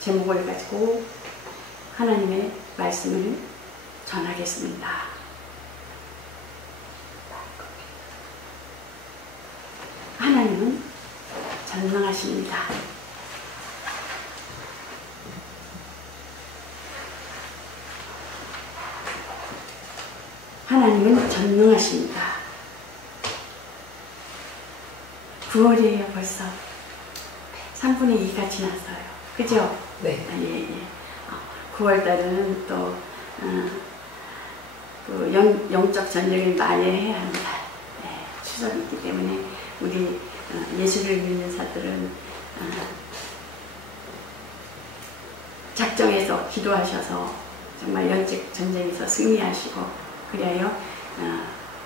제목을 가지고 하나님의 말씀을 전하겠습니다. 하나님은 전능하십니다. 하나님은 전능하십니다. 9월이에요. 벌써 3분의 2가 지났어요. 그죠? 네. 예. 9월달은 또 그 영적 전쟁을 마해해야 하는 달, 추석이 있기 때문에 우리 예수를 믿는 자들은 작정해서 기도하셔서 정말 영적 전쟁에서 승리하시고 그래요.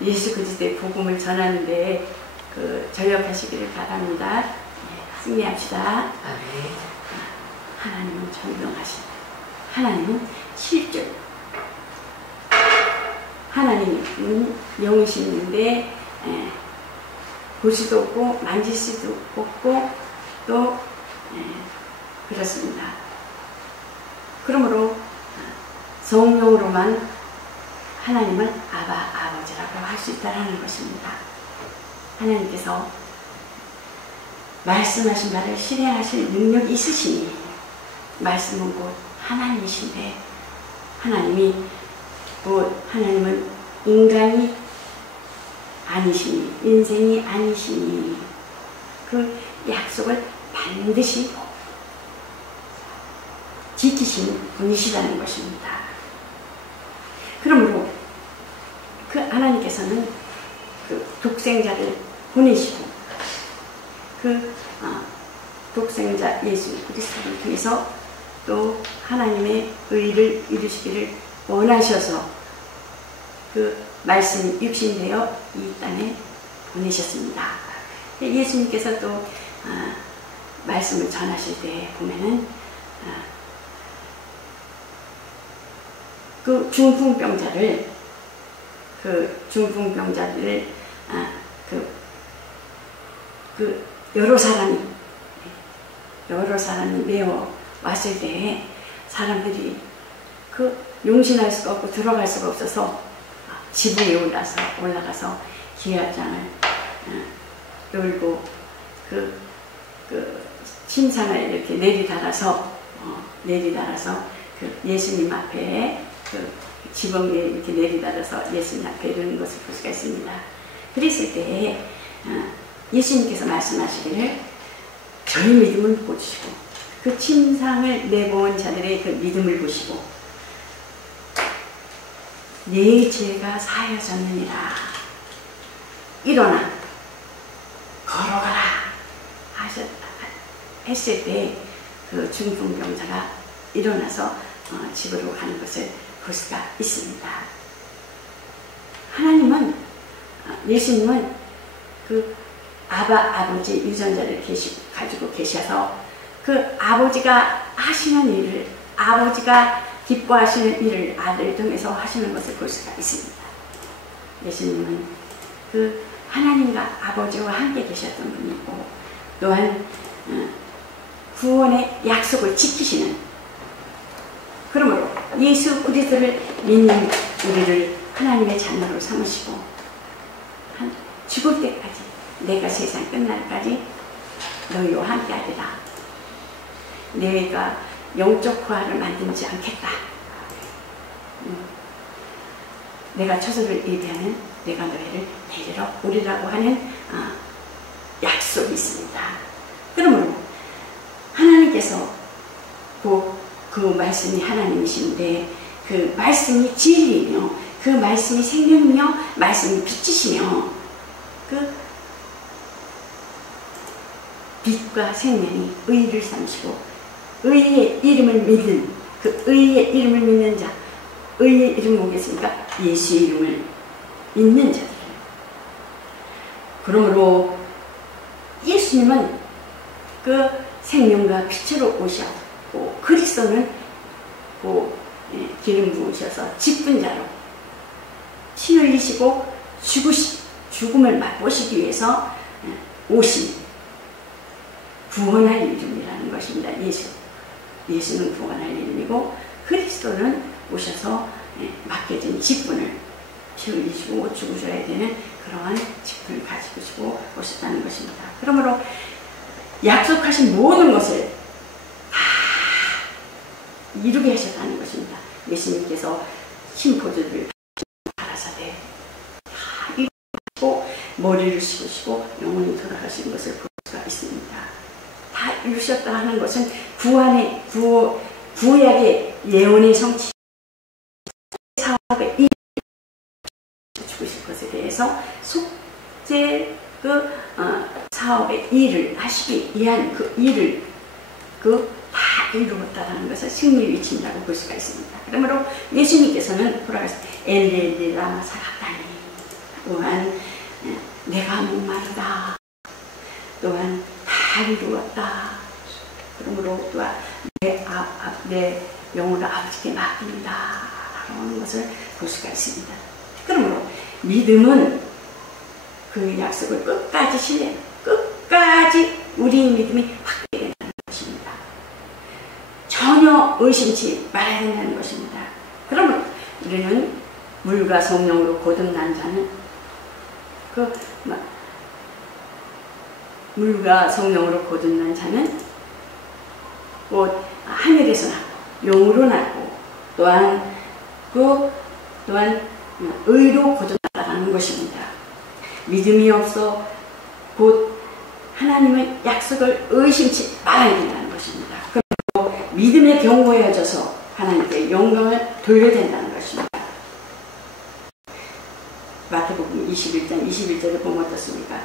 예수 그리스도의 복음을 전하는 데 전력하시기를 바랍니다. 승리합시다. 아멘. 하나님은 전능하십니다. 하나님은 실존. 하나님은 영이시는데 볼 수도 없고 만질 수도 없고 또 그렇습니다. 그러므로 성령으로만 하나님을 아버지라고 할 수 있다는 것입니다. 하나님께서 말씀하신 바를 실행하실 능력이 있으시니 말씀은 곧 하나님이신데 하나님은 인간이 아니시니 인생이 아니시니 그 약속을 반드시 지키시는 분이시라는 것입니다. 그러므로 그 하나님께서는 그 독생자를 보내시고 독생자 예수 그리스도를 통해서 또 하나님의 의를 이루시기를 원하셔서 그 말씀이 육신되어 이 땅에 보내셨습니다. 예수님께서 또 말씀을 전하실 때 보면은 그 중풍병자를 여러 사람이 메워 왔을 때 사람들이 용신할 수가 없고 들어갈 수가 없어서 지붕에 올라가서 기아장을 열고 침상을 이렇게 내리달아서 예수님 앞에 지붕 위에 이렇게 내리달아서 예수님 앞에 이르는 것을 볼 수가 있습니다. 그랬을 때 예수님께서 말씀하시기를 저희 믿음을 보시고 그 침상을 내본 자들의 그 믿음을 보시고 네 죄가 사여졌느니라 일어나 걸어가라 했을 때 그 중풍병자가 일어나서 집으로 가는 것을 볼 수가 있습니다. 예수님은 그 아버지 유전자를 가지고 계셔서 그 아버지가 하시는 일을 아버지가 기뻐하시는 일을 아들을 통해서 하시는 것을 볼 수가 있습니다. 예수님은 그 하나님과 아버지와 함께 계셨던 분이고 또한 구원의 약속을 지키시는 그러므로 예수 그리스도를 믿는 우리를 하나님의 자녀로 삼으시고 죽을 때까지 내가 세상 끝날까지 너희와 함께 하리라. 내가 영적 부활을 만들지 않겠다. 내가 처소를 예비하는 내가 너희를 데리러 오리라고 하는 약속이 있습니다. 그러므로 하나님께서 그 말씀이 하나님이신데 그 말씀이 진리며 그 말씀이 생명이며 말씀이 빛이시며 그 빛과 생명이 의를 삼으시고 의의 이름을 믿는 그 의의 이름을 믿는 자 의의 이름 뭐겠습니까? 예수의 이름을 믿는 자들. 그러므로 예수님은 그 생명과 빛으로 오셨고 그리스도는 기름 부으셔서 직분자로 피 흘리시고 죽음을 맛보시기 위해서 오신 구원할 이름이라는 것입니다. 예수. 예수는 구원할 이름이고 그리스도는 오셔서 맡겨진 직분을 피 흘리시고 죽으셔야 되는 그러한 직분을 가지고 오셨다는 것입니다. 그러므로 약속하신 모든 것을 다 이루게 하셨다는 것입니다. 예수님께서 신포도를 가라사대 다 이루시고 머리를 씌우시고 영원히 돌아가신 것을 볼 수가 있습니다. 다 이루셨다 하는 것은 구약의 예언의 성취 사업의 죽으실 것에 대해서 속죄 사업의 일을 하시기 위한 그 일을 다 이루었다는 것을 승리의 위치라고 볼 수가 있습니다. 그러므로 예수님께서는 돌아가서 엘리 라마 사박다니 또한 내가 목마르다 또한 다 이루었다 그러므로 또한 내 영혼을 아버지께 맡긴다 라는 것을 볼 수가 있습니다. 그러므로 믿음은 그 약속을 끝까지 신뢰 끝까지 우리의 믿음이 확대된다는 것입니다. 전혀 의심치 말아야 된다는 것입니다. 그러므로 우리는 물과 성령으로 거듭난 자는 물과 성령으로 거듭난 자는 곧 하늘에서 났고 영으로 났고 또한 의로 거듭났다는 것입니다. 믿음이 없어 곧 하나님의 약속을 의심치 말아야 된다는 것입니다. 그리고 믿음의 경고해져서 하나님께 영광을 돌려야 된다는 것입니다. 마태복음 21장 21절을 보면 어떻습니까?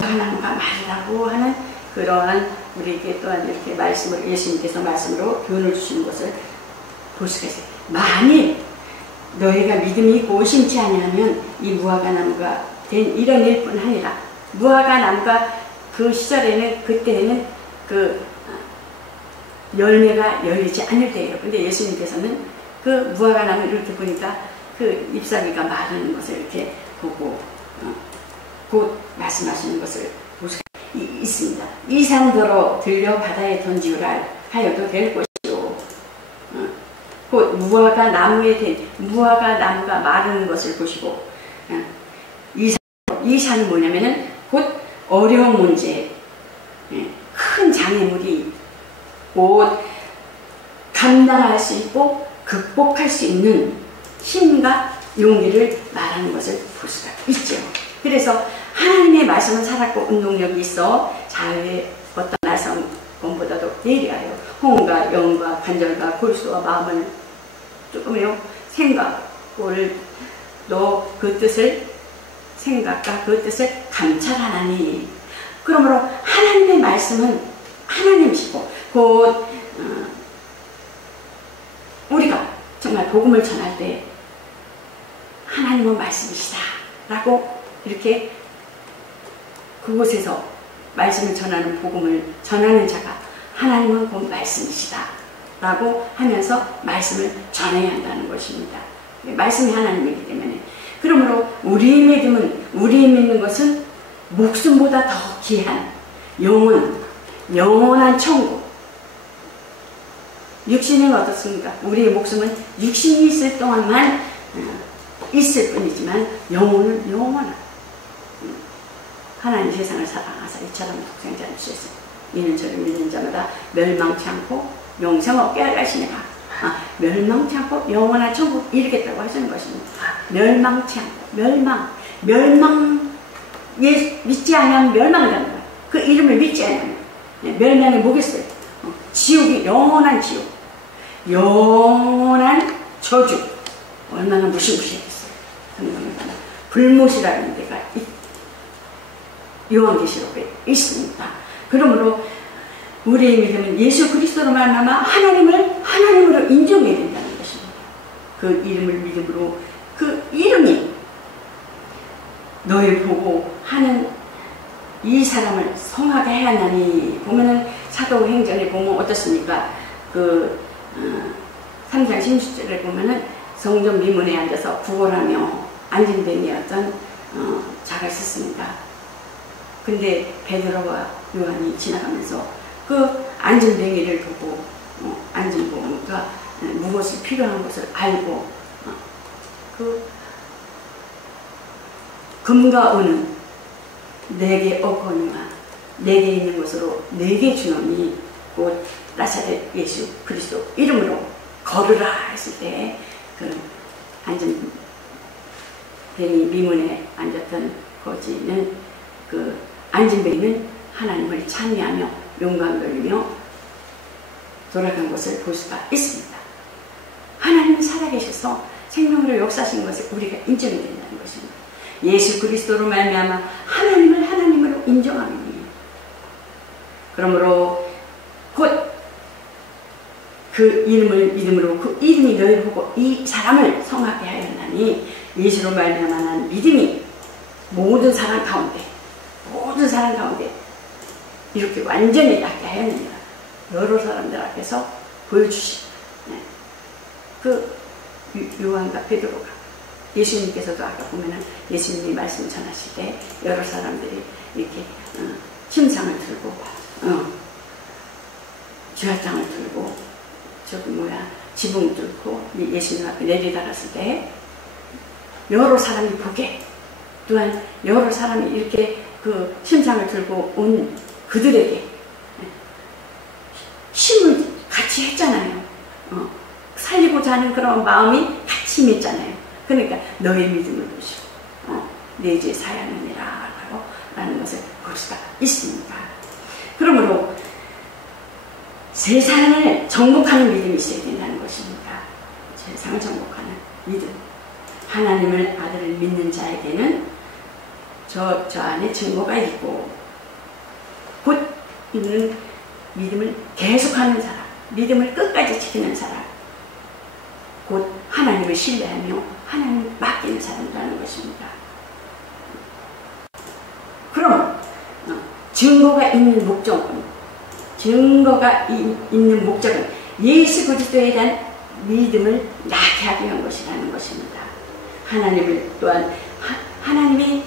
하나님과 말이라고 하는 그러한 우리에게 또한 이렇게 말씀을 예수님께서 말씀으로 교훈을 주시는 것을 볼 수가 있어요. 만일 너희가 믿음이 있고 의심치 아니하면 이 무화과나무가 된 이런 일뿐 아니라 무화과나무가 그 시절에는 그때는 그 열매가 열리지 않을 때예요. 근데 예수님께서는 그 무화과나무를 이렇게 보니까 그 잎사귀가 마르는 것을 이렇게 보고 곧 말씀하시는 것을 볼 수가 있습니다. 이 산더러 들려 바다에 던지우라 하여도 될 것이요. 곧 무화과 나무가 마르는 것을 보시고 이 산은 뭐냐면은 곧 어려운 문제, 큰 장애물이 곧 감당할 수 있고 극복할 수 있는 힘과 용기를 말하는 것을 볼 수가 있죠. 그래서 하나님의 말씀은 살았고 운동력이 있어 자유의 어떤 날성권보다도 예리하여 혼과 영과 관절과 골수와 마음을 조금요 생각을 너 그 뜻을 생각과 그 뜻을 감찰하나니 그러므로 하나님의 말씀은 하나님이시고 곧 우리가 정말 복음을 전할 때 하나님은 말씀이시다 라고 이렇게 그곳에서 말씀을 전하는 복음을 전하는 자가 하나님은 곧 말씀이시다 라고 하면서 말씀을 전해야 한다는 것입니다. 말씀이 하나님이기 때문에 그러므로 우리의 믿는 것은 목숨보다 더 귀한 영원한 천국. 육신은 어떻습니까? 우리의 목숨은 육신이 있을 동안만 있을 뿐이지만 영혼은 영원한 하나님 세상을 사랑하사 이처럼 독생자를 주셨으니 이는 저를 믿는 자마다 멸망치 않고 영생 얻게 하시니라. 멸망치 않고 영원한 천국 이루겠다고 하시는 것입니다. 멸망치 않고 믿지 않으면 멸망이라는 거예요. 그 이름을 믿지 않으면 멸망이 뭐겠어요? 지옥이 영원한 지옥, 영원한 저주, 얼마나 무시무시했겠어요. 불못이라는 데가 요한계시록에 있습니다. 그러므로 우리의 믿음은 예수 그리스도로 말미암아 하나님으로 인정해야 된다는 것입니다. 그 이름을 믿음으로 그 이름이 너희 보고 하는 이 사람을 성하게 해야 하나니 보면은 사도행전에 보면 어떻습니까? 3장 16절에 보면은 성전 미문에 앉아서 구걸하며 앉은 뱀이었던 자가 있었습니다. 근데 베드로와 요한이 지나가면서 그 앉은 뱅이를 보고 안진보가 무엇이 필요한 것을 알고 그 금과 은은 내게 없거니와 내게 있는 것으로 내게 주노니 곧 나사렛 예수 그리스도 이름으로 걸으라 했을 때 그 안진뱅이 미문에 앉았던 거지는 그 안진뱅이는 하나님을 찬미하며 영광 돌리며 돌아간 것을 볼 수가 있습니다. 하나님은 살아계셔서 생명으로 역사하신 것을 우리가 인정이 된다는 것입니다. 예수 그리스도로 말미암아 하나님을 하나님으로 인정하니 그러므로 곧 그 이름을 믿음으로 그 이름이 너희를 보고 이 사람을 성하게 하였나니 예수로 말미암아 난 믿음이 모든 사람 가운데 이렇게 완전히 낫게 하였느니라. 여러 사람들 앞에서 보여주시. 그 요한과 베드로가 예수님께서도 아까 보면은 예수님이 말씀 전하실 때 여러 사람들이 이렇게 침상을 들고 주야장을 들고 지붕 뚫고 예수님 앞에 내리달았을 때 여러 사람이 보게 또한 여러 사람이 이렇게 그 침상을 들고 온 그들에게 힘을 같이 했잖아요. 살리고자 하는 그런 마음이 같이 임했잖아요. 그러니까 너의 믿음을 보시고 내 죄 사하느니라 라는 것을 볼 수가 있습니다. 그러므로 세상을 정복하는 믿음이 있어야 된다는 것입니다. 세상을 정복하는 믿음. 하나님을 아들을 믿는 자에게는 저 안에 증거가 있고 곧 있는 믿음을 계속하는 사람, 믿음을 끝까지 지키는 사람, 곧 하나님을 신뢰하며 하나님을 맡기는 사람이라는 것입니다. 그럼 증거가 있는 목적은 예수 그리스도에 대한 믿음을 낳게 하기 위한 것이라는 것입니다. 하나님을 또한 하나님이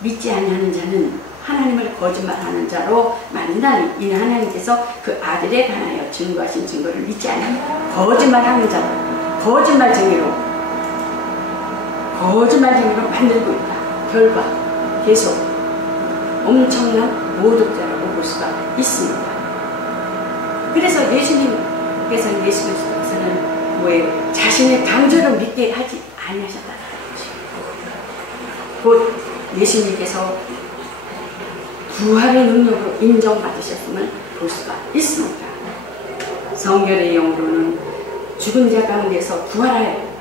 믿지 아니하는 자는 하나님을 거짓말하는 자로 만든다니 이는 하나님께서 그 아들에 관하여 증거하신 증거를 믿지 아니하는 거짓말하는 자를 거짓말쟁이로 만들고 있다. 결과 계속 엄청난 모독자라고 볼 수가 있습니다. 그래서 예수님께서는 예수 그리스도께서는 왜 자신의 강조를 믿게 하지 아니하셨다는 것입니다. 곧 예수님께서 부활의 능력으로 인정받으셨음을 볼 수가 있습니다. 성결의 영으로는 죽은 자 가운데서 부활하여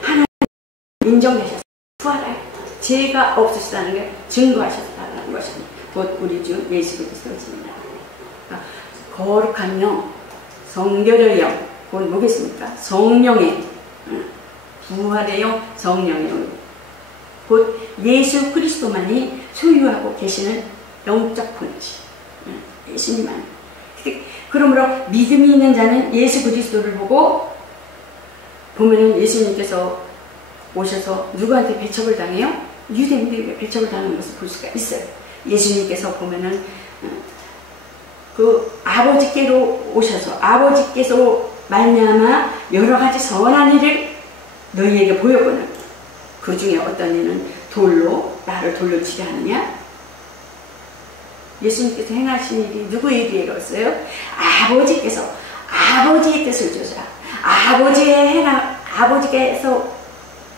하나님 인정되셨습니다. 부활하여 죄가 없으시다는 걸 증거하셨다는 것입니다. 곧 우리 주 예수 그리스도입니다. 거룩한 영, 성결의 영, 곧 뭐겠습니까? 성령의 부활의 영, 성령의 영, 곧 예수 그리스도만이 소유하고 계시는 영적 본질, 예수님만. 그러므로 믿음이 있는 자는 예수 그리스도를 보면은 예수님께서 오셔서 누구한테 배척을 당해요? 유대인들에게 배척을 당하는 것을 볼 수가 있어요. 예수님께서 보면은 그 아버지께로 오셔서 아버지께서 말미암아 여러 가지 선한 일을 너희에게 보였거늘 그 중에 어떤 이는 돌로 나를 돌로 치게 하느냐? 예수님께서 행하신 일이 누구에게 이뤘어요? 아버지께서 아버지의 뜻을 주사 아버지께서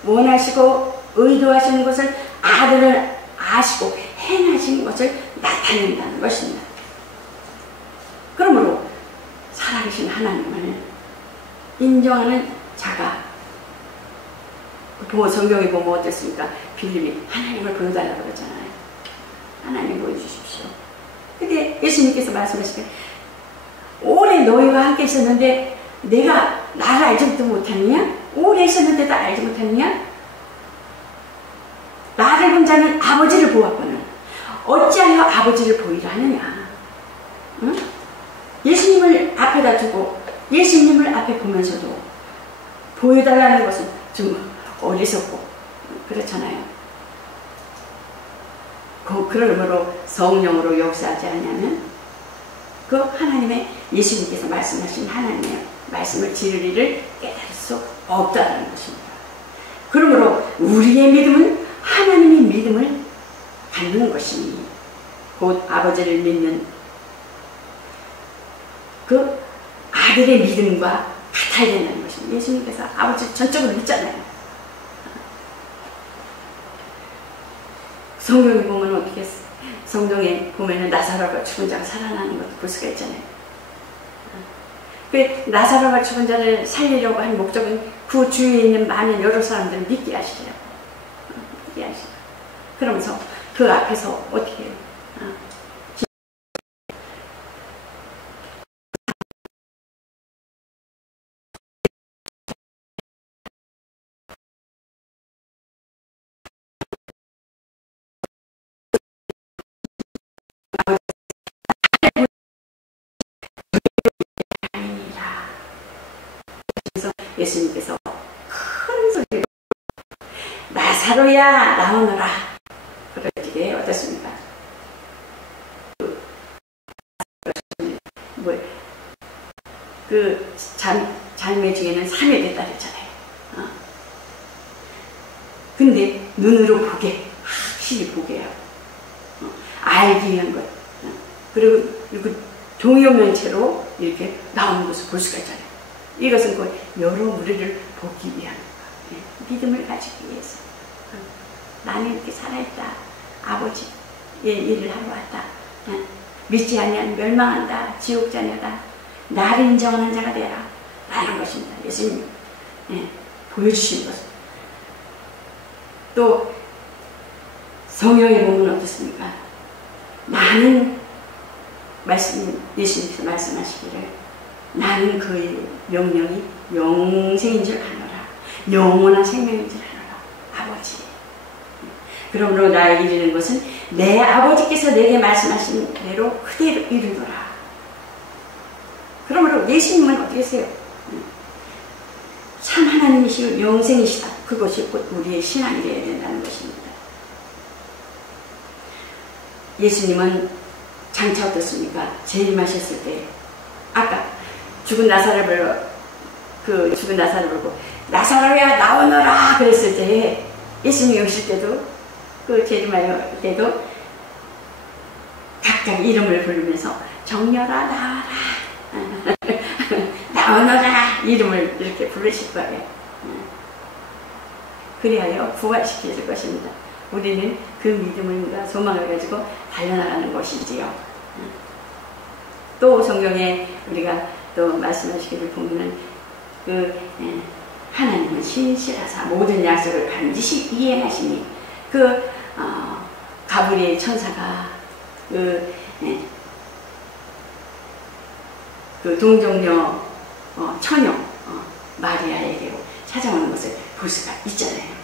원하시고 의도하시는 것을 아들을 아시고 행하신 것을 나타낸다는 것입니다. 그러므로 살아계신 하나님을 인정하는 자가 성경에 보면 어땠습니까? 빌립이 하나님을 보여달라고 그러잖아요. 하나님 보여주십시오. 근데 예수님께서 말씀하시길 오래 너희와 함께 있었는데 내가 나를 알지도 못하느냐? 오래 있었는데도 알지 못하느냐? 나를 본 자는 아버지를 보았거늘 어찌하여 아버지를 보이라 하느냐? 응? 예수님을 앞에다 두고 예수님을 앞에 보면서도 보여달라는 것은 좀 어리석고 그렇잖아요. 그러므로 성령으로 역사하지 않냐면 그 하나님의 예수님께서 말씀하신 하나님의 말씀을 진리를 깨달을 수 없다는 것입니다. 그러므로 우리의 믿음은 하나님의 믿음을 갖는 것이니 곧 아버지를 믿는 그 아들의 믿음과 같아야 된다는 것입니다. 예수님께서 아버지 전적으로 믿잖아요. 성경에 보면 어떻게 성경에 보면은 나사로가 죽은 자가 살아나는 것도 볼 수가 있잖아요. 그 나사로가 죽은 자를 살리려고 한 목적은 그 주위에 있는 많은 여러 사람들을 믿게 하시려고. 믿게 하시려고. 그러면서 그 앞에서 어떻게 해요? 예수님께서 큰 소리로 나사로야 나오너라 그러시게 어떻습니까? 그 장례 중에는 3일 됐다 그랬잖아요. 근데 눈으로 보게 확실히 보게 하고 알기 위한 것 그리고 동요면체로 이렇게 나오는 것을 볼 수가 있잖아요. 이것은 그 여러 무리를 보기 위한 믿음을 가지기 위해서 나는 이렇게 살아있다. 아버지의 일을 하러 왔다. 믿지 아니하면 멸망한다. 지옥 자녀다. 나를 인정하는 자가 되라. 라는 것입니다. 예수님이 보여주신 것. 또 성경에 보면 어떻습니까? 나는 예수님께서 말씀하시기를 나는 그의 명령이 영생인 줄 아노라. 영원한 생명인 줄 아노라. 아버지. 그러므로 나에게 이르는 것은 내 아버지께서 내게 말씀하신 대로 그대로 이루노라. 그러므로 예수님은 어떻게 하세요? 참 하나님이시고 영생이시다. 그것이 곧 우리의 신앙이 되어야 된다는 것입니다. 예수님은 장차 어떻습니까? 재림하셨을 때 아까 죽은 나사로를 보고 나사로야 나오너라 그랬을 때 예수님이 오실 때도 그 재림할 때도 각각 이름을 부르면서 정렬아 나와라 나오너라 이름을 이렇게 부르실 거예요. 그리하여 부활시켜줄 것입니다. 우리는 그 믿음과 소망을 가지고 달려나가는 것이지요. 또 성경에 우리가 또 말씀하시기를 보면은 하나님은 신실하사 모든 약속을 반드시 이행하시니 가브리엘 천사가 동정녀 처녀 마리아에게로 찾아오는 것을 볼 수가 있잖아요.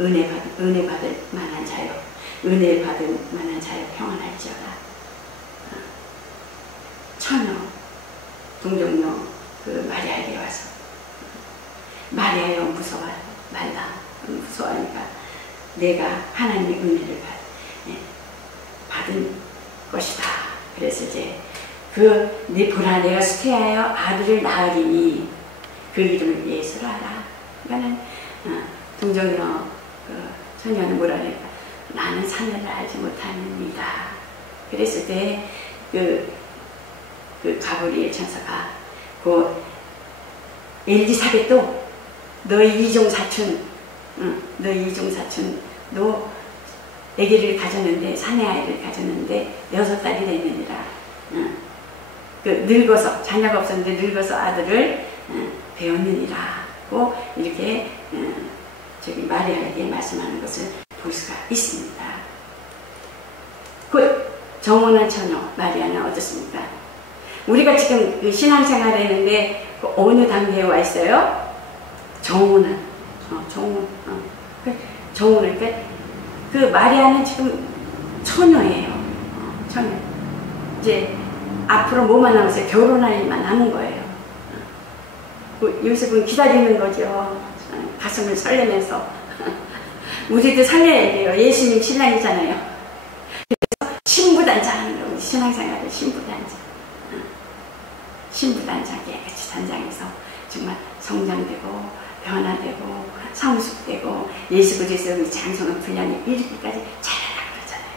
은혜 받을 만한 자요, 은혜 받을 만한 자요 평안할지어다. 처녀 동정녀 마리아에게 와서 마리아여 무서워 말라. 무서워하니까 내가 하나님의 은혜를 받은 것이다. 그래서 이제 네 보라 내가 수태하여 아들을 낳으리니 그 이름을 예수라 하라. 그러니까는 동정녀 처녀는 뭐라 그러니까 나는 사내를 알지 못하는이다. 그랬을 때 가브리엘 천사가 엘리사벳도 너희 이종사촌 너 아기를 가졌는데 사내 아이를 가졌는데 6달이 됐느니라. 늙어서 자녀가 없었는데 늙어서 아들을 배웠느니라고 이렇게 저기 마리아에게 말씀하는 것을 볼 수가 있습니다. 곧 정원한 처녀 마리아는 어떻습니까? 우리가 지금 신앙생활 했는데 어느 단계에 와 있어요? 정원한 정원을 그 마리아는 지금 처녀예요. 처녀. 이제 앞으로 뭐만 남았어요? 결혼할 일만 남은 거예요. 요셉은 기다리는 거죠. 가슴을 설레면서 우리도 살려야 돼요. 예수님 신랑이잖아요. 그래서 신부단장하는 거 신앙생활을 신부단장, 신부단장 깨끗이 단장해서 정말 성장되고 변화되고 성숙되고 예수 그리스도의 장성한 분량이 이르기까지 자라라 그러잖아요.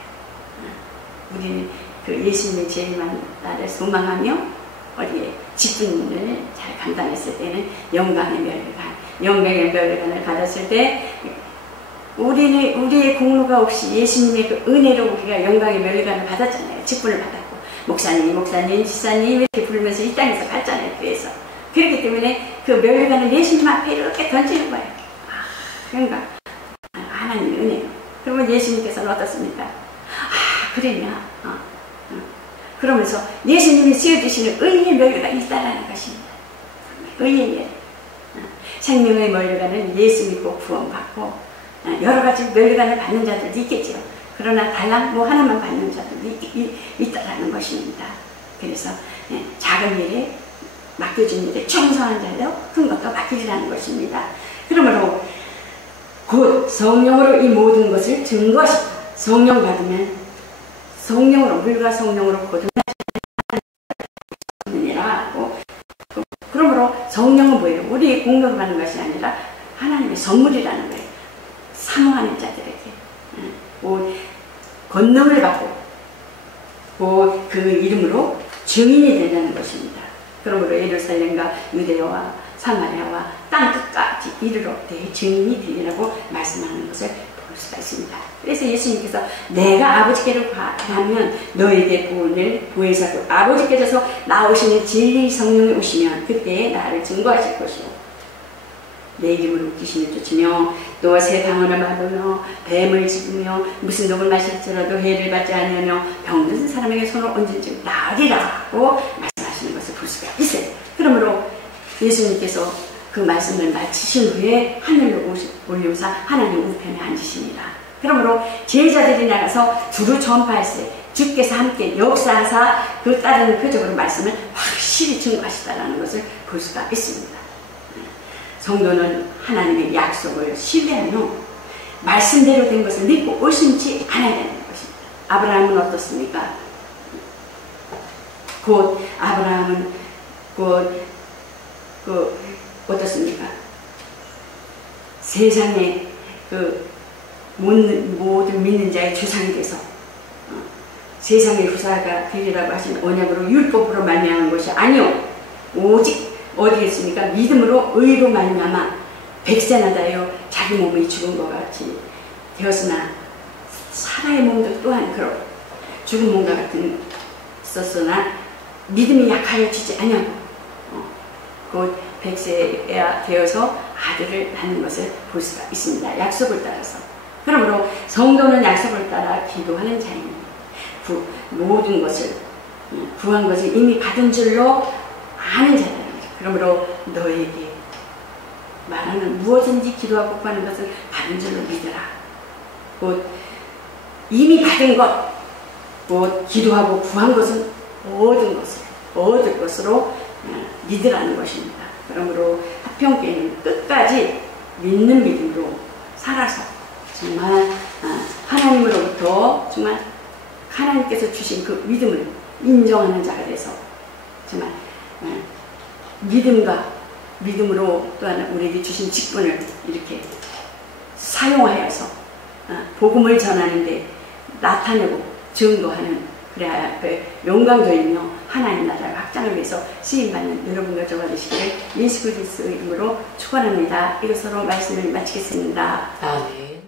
우리는 그 예수님의 제일만 나를 소망하며 어디에 직분을 잘 감당했을 때는 영광의 멸관을 받았을 때 우리의 공로가 없이 예수님의 그 은혜로 우리가 영광의 멸관을 받았잖아요. 직분을 받았고 목사님, 지사님 이렇게 부르면서 이 땅에서 갔잖아요. 교회에서. 그렇기 때문에 그 멸관을 예수님 앞에 이렇게 던지는 거예요. 영광, 하나님의 은혜로. 그러면 예수님께서는 어떻습니까? 그러냐? 그러면서 예수님이 세워주시는 의의 멸류가 있다라는 것입니다. 의의 멸. 생명의 멸류관은 예수 믿고 구원받고 여러 가지 멸류관을 받는 자들도 있겠죠. 그러나 달랑 뭐 하나만 받는 자들도 있다라는 것입니다. 그래서 작은 일에 맡겨진 일에 충성한 자도 큰 것도 맡기리라는 것입니다. 그러므로 곧 성령으로 이 모든 것을 증거하시다. 성령 받으면 성령으로 물과 성령으로 거듭나시는 이라고. 그러므로 성령은 뭐예요? 우리의 공로로 받는 것이 아니라 하나님의 선물이라는 거예요. 사모하는 자들에게 권능을 받고 그 이름으로 증인이 된다는 것입니다. 그러므로 예루살렘과 유대와 사마리아와 땅 끝까지 이르러 내 증인이 되리라고 말씀하는 것을 볼 수가 있습니다. 그래서 예수님께서 내가 아버지께로 가면 너에게 구원을 보혜사고 아버지께서 나오시는 진리 성령이 오시면 그때에 나를 증거하실 것이요 내 이름으로 귀신을 쫓으며 또 새 방언을 받으며 뱀을 집으며 무슨 독을 마실지라도 해를 받지 아니하며 병든 사람에게 손을 얹은 즉 나으리라고 말씀하시는 것을 볼 수가 있어요. 그러므로 예수님께서 그 말씀을 마치신 후에 하늘로 올려오사 하나님 우편에 앉으시니라. 그러므로 제자들이 나가서 두루 전파할세 주께서 함께 역사하사 그 따르는 표적으로 말씀을 확실히 증거하시다라는 것을 볼 수가 있습니다. 성도는 하나님의 약속을 신뢰하며 말씀대로 된 것을 믿고 의심치 않아야 되는 것입니다. 아브라함은 어떻습니까? 아브라함은 어떻습니까? 세상에 모든 믿는 자의 조상이 돼서 세상의 후사가 되리라고 하신 언약으로 율법으로 말미암은 것이 아니요 오직 어디겠습니까? 믿음으로 의로 말미암아 백세나다여 자기 몸이 죽은 것 같이 되었으나 사라의 몸도 또한 그렇고 죽은 몸과 같은 있었으나 믿음이 약하여 지지 아니하고 곧 백세가 되어서 아들을 낳는 것을 볼 수가 있습니다. 약속을 따라서. 그러므로 성도는 약속을 따라 기도하는 자입니다. 모든 것을 구한 것을 이미 받은 줄로 아는 자다. 그러므로 너에게 말하는 무엇인지 기도하고 구하는 것을 받은 줄로 믿으라. 곧 이미 받은 것, 곧 기도하고 구한 것은 모든 것을 얻을 것으로 믿으라는 것입니다. 그러므로 하평교회는 끝까지 믿는 믿음으로 살아서 정말 하나님으로부터 정말 하나님께서 주신 그 믿음을 인정하는 자가 돼서 정말 믿음으로 또한 우리에게 주신 직분을 이렇게 사용하여서 복음을 전하는데 나타내고 증거하는 그래야 영광되며 하나님 나라의 확장을 위해서 쓰임받는 여러분과 저가 되시기를 예수 그리스도의 이름으로 축원합니다. 이것으로 말씀을 마치겠습니다. 아멘.